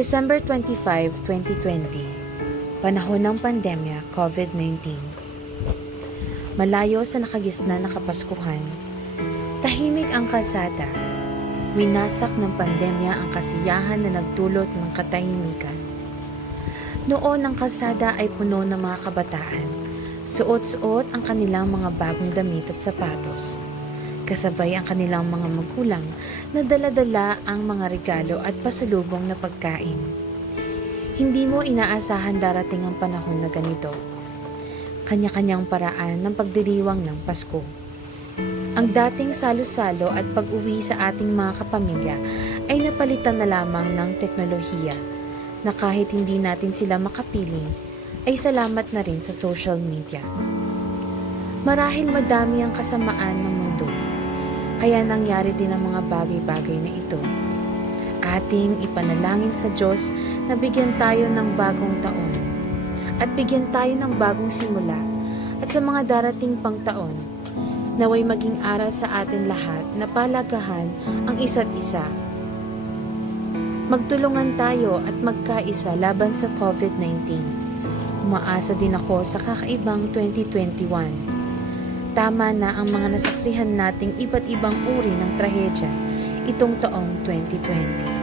December 25, 2020, panahon ng pandemya COVID-19. Malayo sa nakagisna na Kapaskuhan, tahimik ang kalsada, winasak ng pandemya ang kasiyahan na nagdulot ng katahimikan. Noon ang kalsada ay puno ng mga kabataan, suot-suot ang kanilang mga bagong damit at sapatos. Kasabay ang kanilang mga magulang na dala-dala ang mga regalo at pasalubong na pagkain. Hindi mo inaasahan darating ang panahon na ganito. Kanya-kanyang paraan ng pagdiriwang ng Pasko. Ang dating salo-salo at pag-uwi sa ating mga kapamilya ay napalitan na lamang ng teknolohiya na kahit hindi natin sila makapiling, ay salamat na rin sa social media. Marahil madami ang kasamaan ng mundo, kaya nangyari din ang mga bagay-bagay na ito. Ating ipanalangin sa Diyos na bigyan tayo ng bagong taon at bigyan tayo ng bagong simula, at sa mga darating pang taon, naway maging aral sa atin lahat na palagahan ang isa't isa. Magtulungan tayo at magkaisa laban sa COVID-19. Umaasa din ako sa kakaibang 2021. Tama na ang mga nasaksihan nating iba't ibang uri ng trahedya itong taong 2020.